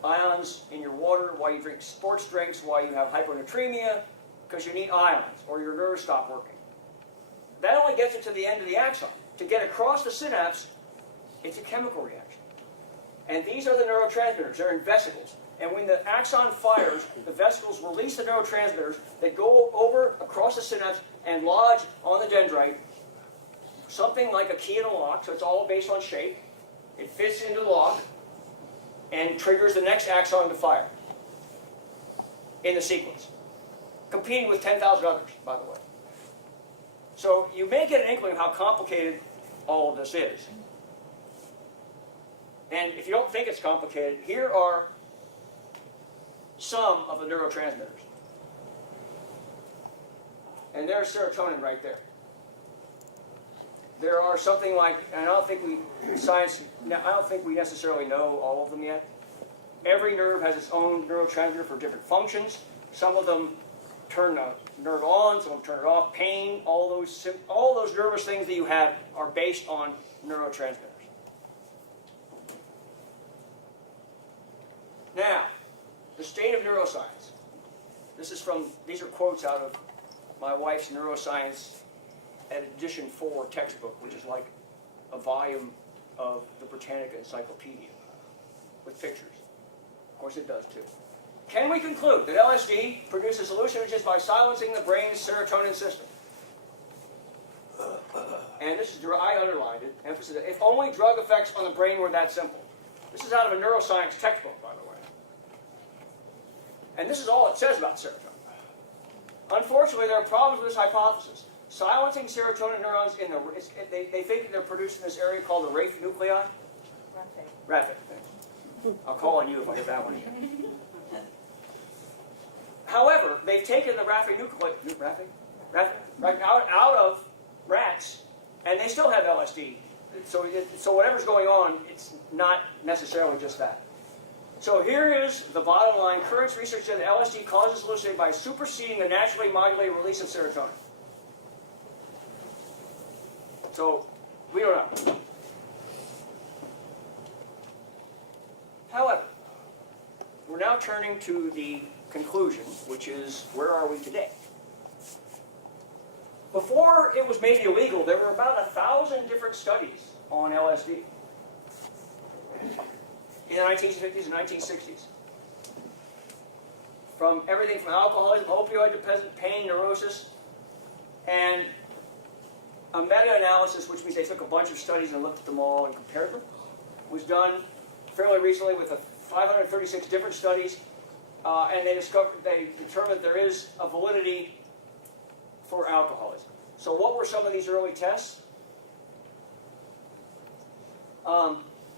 ions in your water, why you drink sports drinks, why you have hyponatremia, because you need ions, or your nerves stop working. That only gets it to the end of the axon. To get across the synapse, it's a chemical reaction. And these are the neurotransmitters. They're in vesicles. And when the axon fires, the vesicles release the neurotransmitters that go over across the synapse and lodge on the dendrite, something like a key in a lock, so it's all based on shape. It fits into the lock and triggers the next axon to fire in the sequence, competing with 10,000 others, by the way. So you may get an inkling of how complicated all of this is. And if you don't think it's complicated, here are some of the neurotransmitters. And there's serotonin right there. There are something like, and I don't think we necessarily know all of them yet. Every nerve has its own neurotransmitter for different functions. Some of them turn the nerve on, some of them turn it off. Pain, all those nervous things that you have are based on neurotransmitters. Now, the state of neuroscience. These are quotes out of my wife's Neuroscience edition 4 textbook, which is like a volume of the Britannica Encyclopedia with pictures. Of course it does too. Can we conclude that LSD produces hallucinogens by silencing the brain's serotonin system? And this is, I underlined it, emphasis, if only drug effects on the brain were that simple. This is out of a neuroscience textbook, by the way. And this is all it says about serotonin. Unfortunately, there are problems with this hypothesis. Silencing serotonin neurons in the they think they're produced in this area called the Raphe nuclei. Raphe. I'll call on you if I get that one again. However, they've taken the Raphe nuclei right out of rats, and they still have LSD. So whatever's going on, it's not necessarily just that. So here is the bottom line. Current research says that LSD causes hallucination by superseding the naturally modulated release of serotonin. So we don't know. However, we're now turning to the conclusion, which is, where are we today? Before it was made illegal, there were about 1,000 different studies on LSD in the 1950s and 1960s. From everything from alcoholism, opioid dependence, pain, neurosis, and a meta-analysis, which means they took a bunch of studies and looked at them all and compared them, was done fairly recently with 536 different studies, and they determined there is a validity for alcoholism. So what were some of these early tests?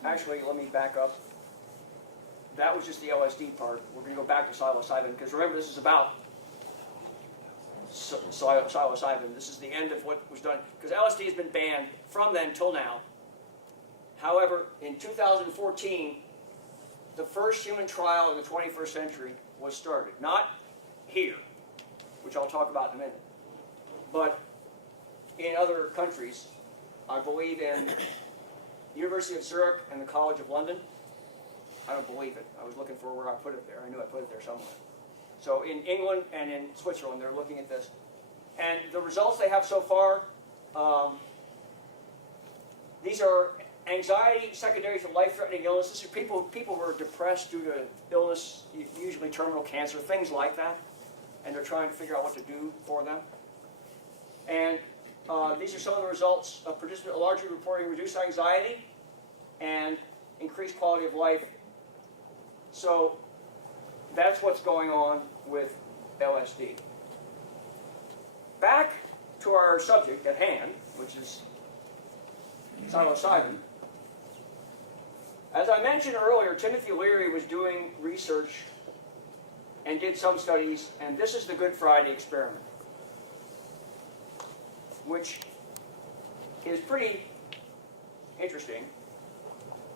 Actually, let me back up. That was just the LSD part. We're going to go back to psilocybin, because remember, this is about psilocybin. This is the end of what was done, because LSD has been banned from then till now. However, in 2014, the first human trial in the 21st century was started. Not here, which I'll talk about in a minute, but in other countries. I believe in University of Zurich and the College of London. I don't believe it. I was looking for where I put it there. I knew I put it there somewhere. So in England and in Switzerland, they're looking at this. And the results they have so far, these are anxiety secondary to life-threatening illness. These are people who are depressed due to illness, usually terminal cancer, things like that. And they're trying to figure out what to do for them. And these are some of the results. Participants largely reporting reduced anxiety and increased quality of life. So that's what's going on with LSD. Back to our subject at hand, which is psilocybin. As I mentioned earlier, Timothy Leary was doing research and did some studies, and this is the Good Friday experiment, which is pretty interesting.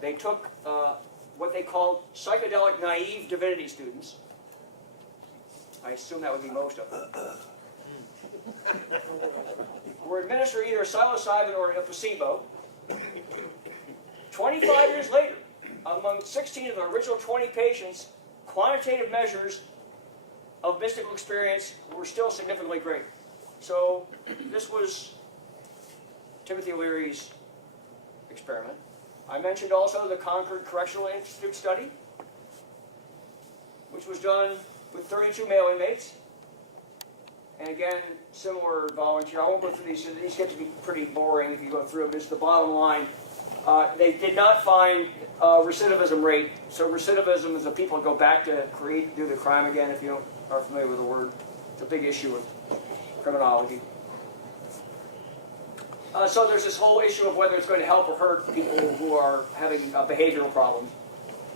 They took what they called psychedelic naive divinity students. I assume that would be most of them. Were administered either psilocybin or a placebo. 25 years later, among 16 of the original 20 patients, quantitative measures of mystical experience were still significantly greater. So this was Timothy Leary's experiment. I mentioned also the Concord Correctional Institute study, which was done with 32 male inmates. And again, similar volunteer. I won't go through these. These get to be pretty boring if you go through them. Just the bottom line. They did not find recidivism rate. So recidivism is the people who go back to do the crime again, if you are familiar with the word. It's a big issue with criminology. So there's this whole issue of whether it's going to help or hurt people who are having behavioral problems.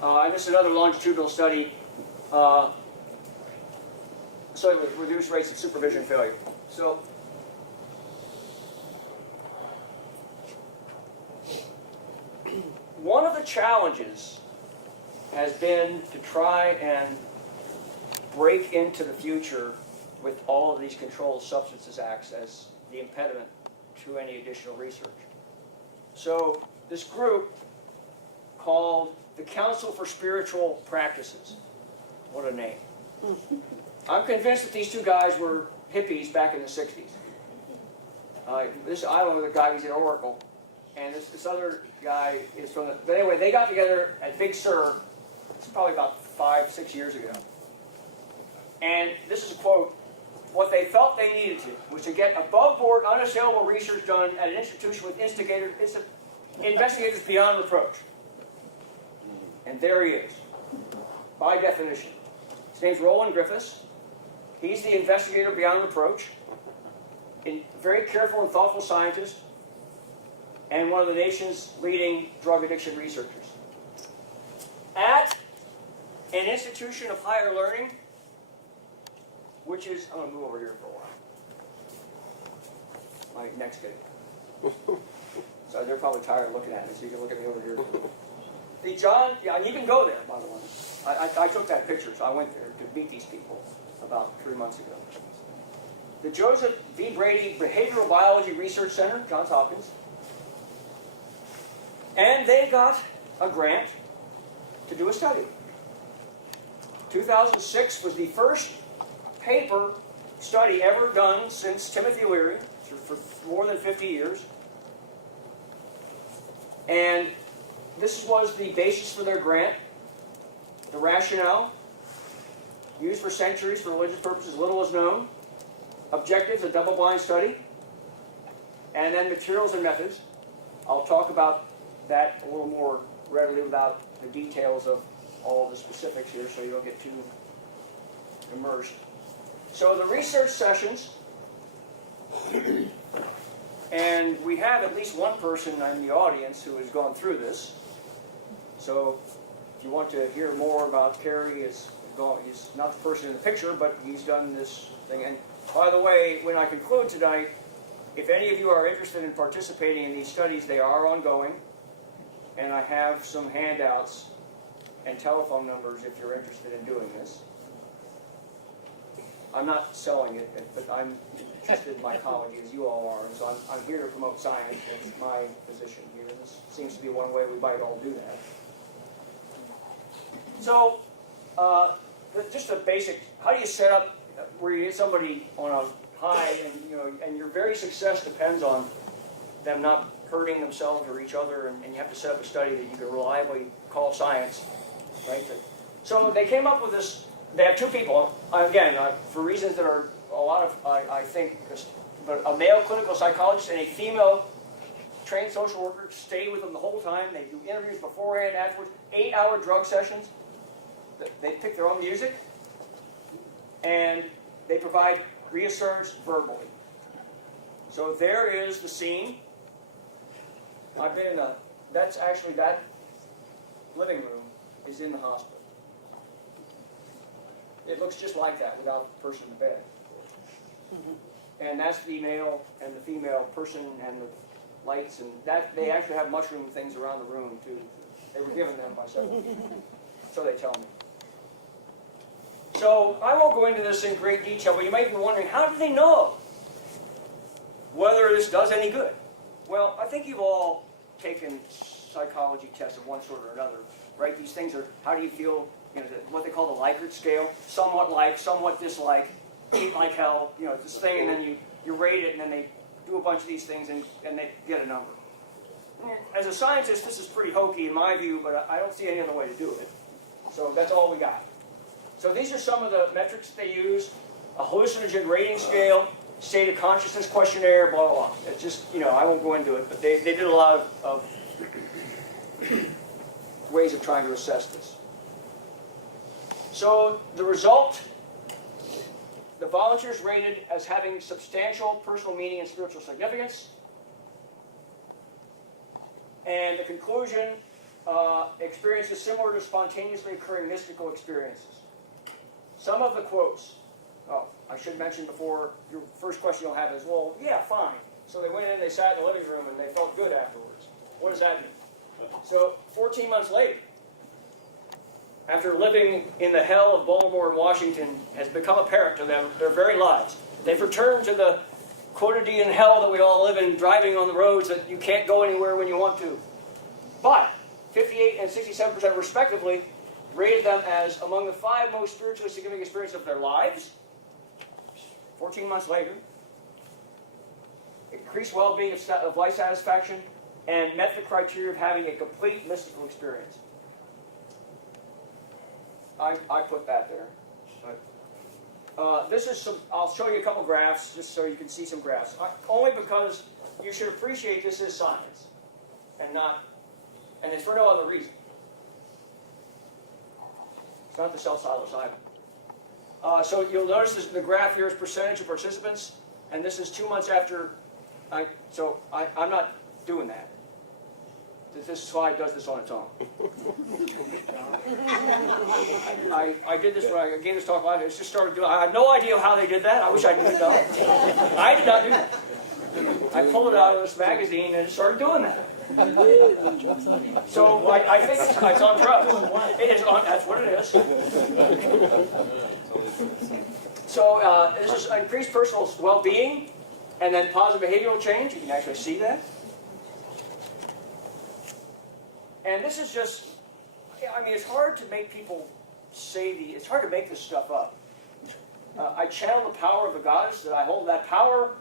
And this is another longitudinal study. So with reduced rates of supervision failure. So one of the challenges has been to try and break into the future with all of these Controlled Substances Acts as the impediment to any additional research. So this group called the Council for Spiritual Practices. What a name. I'm convinced that these two guys were hippies back in the 60s. I don't know the guy, he's at Oracle. And this other guy is from the... But anyway, they got together at Big Sur. It's probably about 5-6 years ago. And this is a quote. What they felt they needed to was to get above-board, unassailable research done at an institution with investigators beyond reproach. And there he is, by definition. His name's Roland Griffiths. He's the investigator beyond reproach, a very careful and thoughtful scientist, and one of the nation's leading drug addiction researchers. At an institution of higher learning, which is, I'm going to move over here for a while. My neck's getting. So they're probably tired of looking at me, so you can look at me over here. The John, yeah, you can go there, by the way. I took that picture, so I went there to meet these people about 3 months ago. The Joseph B. Brady Behavioral Biology Research Center, Johns Hopkins. And they got a grant to do a study. 2006 was the first paper study ever done since Timothy Leary, for more than 50 years. And this was the basis for their grant. The rationale, used for centuries for religious purposes, little is known. Objectives, a double-blind study. And then materials and methods. I'll talk about that a little more readily without the details of all the specifics here, so you don't get too immersed. So the research sessions, and we have at least one person in the audience who has gone through this. So if you want to hear more about Kerry, he's not the person in the picture, but he's done this thing. And by the way, when I conclude tonight, if any of you are interested in participating in these studies, they are ongoing. And I have some handouts and telephone numbers if you're interested in doing this. I'm not selling it, but I'm interested in mycology, as you all are. So I'm here to promote science. It's my position here. This seems to be one way we might all do that. So, just a basic, how do you set up where you get somebody on a high, and your very success depends on them not hurting themselves or each other, and you have to set up a study that you can reliably call science, right? So they came up with this. They have two people, again, for reasons that are a lot of, I think, but a male clinical psychologist and a female trained social worker stay with them the whole time. They do interviews beforehand, afterwards, 8-hour drug sessions. They pick their own music, and they provide reassurance verbally. So there is the scene. I've been in that's actually, that living room is in the hospital. It looks just like that without the person in the bed. And that's the male and the female person and the lights, and that they actually have mushroom things around the room too. They were given them by several people. So they tell me. So I won't go into this in great detail, but you might be wondering, how do they know whether this does any good? Well, I think you've all taken psychology tests of one sort or another, right? These things are, how do you feel, what they call the Likert scale, somewhat like, somewhat dislike, hate like hell, this thing, and then you rate it, and then they do a bunch of these things, and they get a number. As a scientist, this is pretty hokey in my view, but I don't see any other way to do it. So that's all we got. So these are some of the metrics that they use: a hallucinogen rating scale, state of consciousness questionnaire, blah, blah, blah. It's just, I won't go into it, but they did a lot of ways of trying to assess this. So the result, the volunteers rated as having substantial personal meaning and spiritual significance. And the conclusion, experiences similar to spontaneously occurring mystical experiences. Some of the quotes, I should mention before, your first question you'll have is, well, yeah, fine. So they went in, they sat in the living room, and they felt good afterwards. What does that mean? So 14 months later, after living in the hell of Baltimore and Washington has become apparent to them, their very lives, they've returned to the quotidian hell that we all live in, driving on the roads that you can't go anywhere when you want to. But 58% and 67% respectively rated them as among the 5 most spiritually significant experiences of their lives. 14 months later, increased well-being of life satisfaction, and met the criteria of having a complete mystical experience. I put that there. This is some. I'll show you a couple graphs just so you can see some graphs. Only because you should appreciate this is science, and it's for no other reason. not to sell psilocybin. So you'll notice this, the graph here is percentage of participants, and this is 2 months after. I'm not doing that. This slide does this on its own. I did this when I gave this talk live. I just started doing. I have no idea how they did that. I wish I could know. I did not do that. I pulled it out of this magazine and started doing that. So I think it's on Trough. It is on. That's what it is. So this is increased personal well-being, and then positive behavioral change. You can actually see that. And this is just, I mean, it's hard to make people say it's hard to make this stuff up. I channel the power of the goddess, that I hold that power,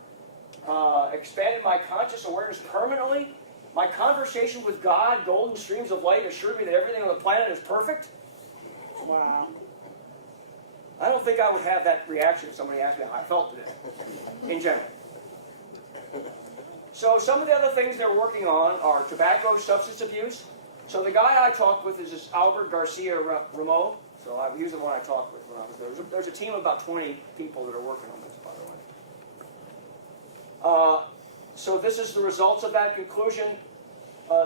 expanded my conscious awareness permanently. My conversation with God, golden streams of light, assured me that everything on the planet is perfect. Wow. I don't think I would have that reaction if somebody asked me how I felt today, in general. So some of the other things they're working on are tobacco, substance abuse. So the guy I talked with is this Albert Garcia Ramo. So he was the one I talked with when I was there. There's a team of about 20 people that are working on this, by the way. So this is the results of that conclusion.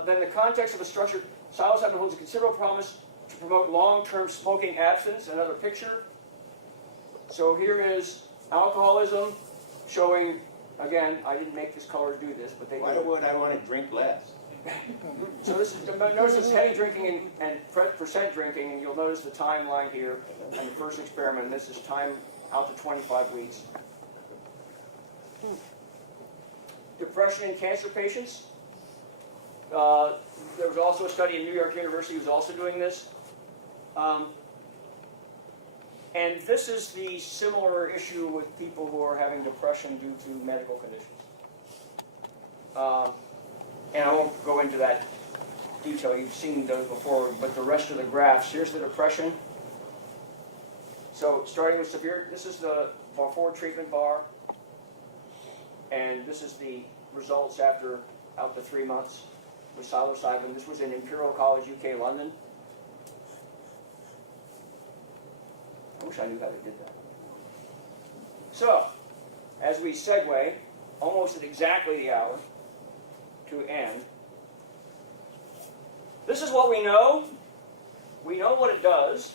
Then in the context of a structured, psilocybin holds a considerable promise to promote long-term smoking abstinence. Another picture. So here is alcoholism showing, again, I didn't make these colors do this, but they Why would I want to drink less? So this is, notice it's heavy drinking and percent drinking, and you'll notice the timeline here and the first experiment. And this is time out to 25 weeks. Depression in cancer patients. There was also a study in New York University who was also doing this. And this is the similar issue with people who are having depression due to medical conditions. And I won't go into that detail. You've seen those before, but the rest of the graphs, here's the depression. So starting with severe, this is the before treatment bar. And this is the results after out to 3 months with psilocybin. This was in Imperial College, UK, London. I wish I knew how they did that. So, as we segue, almost at exactly the hour to end, this is what we know. We know what it does.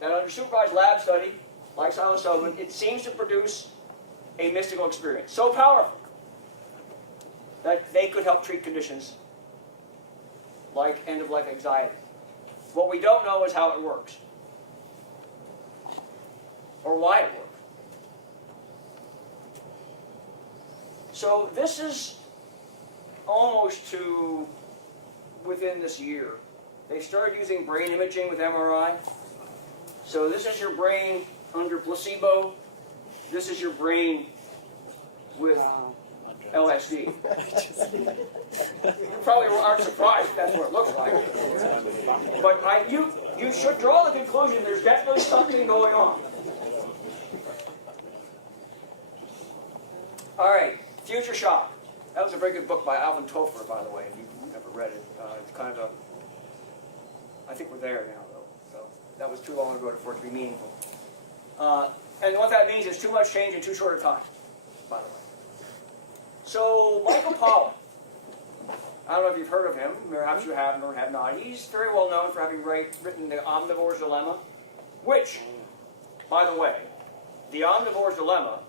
And under supervised lab study, like psilocybin, it seems to produce a mystical experience. So powerful that they could help treat conditions like end-of-life anxiety. What we don't know is how it works, or why it works. So this is almost to within this year. They started using brain imaging with MRI. So this is your brain under placebo. This is your brain with LSD. You probably aren't surprised if that's what it looks like. But you should draw the conclusion there's definitely something going on. All right, Future Shock. That was a very good book by Alvin Toffler, by the way, if you've never read it. It's kind of a... I think we're there now, though. So that was too long ago for it to be meaningful. And what that means is too much change in too short a time, by the way. So Michael Pollan. I don't know if you've heard of him. Perhaps you have or have not. He's very well known for having written The Omnivore's Dilemma, which, by the way, The Omnivore's Dilemma,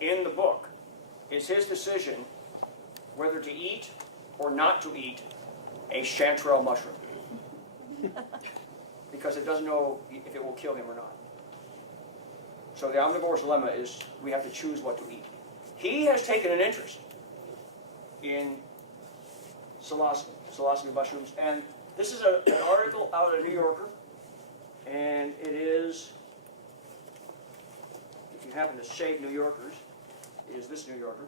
in the book, is his decision whether to eat or not to eat a chanterelle mushroom. Because it doesn't know if it will kill him or not. So the omnivore's dilemma is we have to choose what to eat. He has taken an interest in psilocybin mushrooms, and this is an article out of New Yorker, and it is, if you happen to shade New Yorkers, is this New Yorker.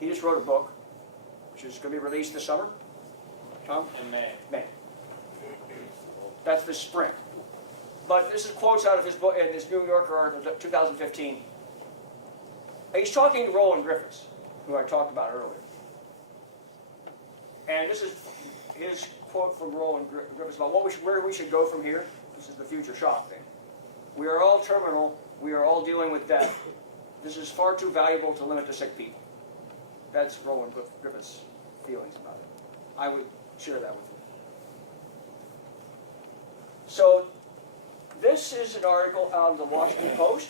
He just wrote a book, which is going to be released this summer. Tom? In May. May. That's this spring. But this is quotes out of his book in this New Yorker article, 2015. He's talking to Roland Griffiths, who I talked about earlier. And this is his quote from Roland Griffiths about where we should go from here. This is the future shock thing. We are all terminal. We are all dealing with death. This is far too valuable to limit to sick people. That's Roland Griffiths' feelings about it. I would share that with you. So this is an article out of the Washington Post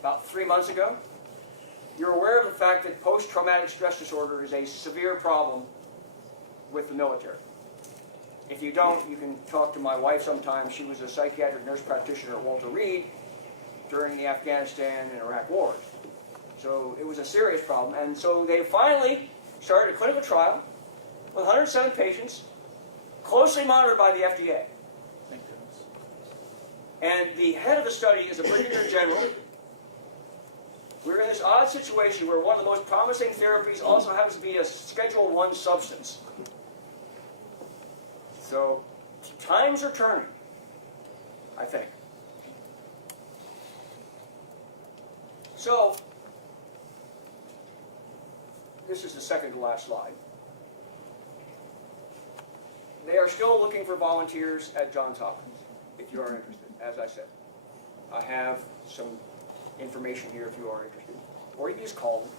about 3 months ago. You're aware of the fact that post-traumatic stress disorder is a severe problem with the military. If you don't, you can talk to my wife sometime. She was a psychiatric nurse practitioner at Walter Reed during the Afghanistan and Iraq wars. So it was a serious problem. And so they finally started a clinical trial with 107 patients, closely monitored by the FDA. Thank goodness. And the head of the study is a brigadier general. We're in this odd situation where one of the most promising therapies also happens to be a Schedule I substance. So times are turning, I think. So this is the second to last slide. They are still looking for volunteers at Johns Hopkins, if you are interested, as I said. I have some information here if you are interested. Or you can just call them.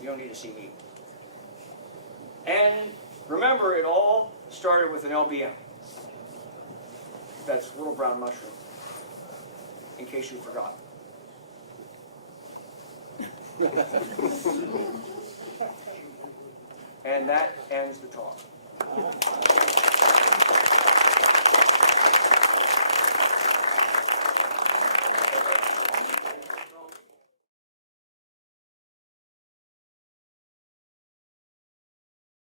You don't need to see me. And remember, it all started with an LBM. That's little brown mushroom, in case you forgot. And that ends the talk.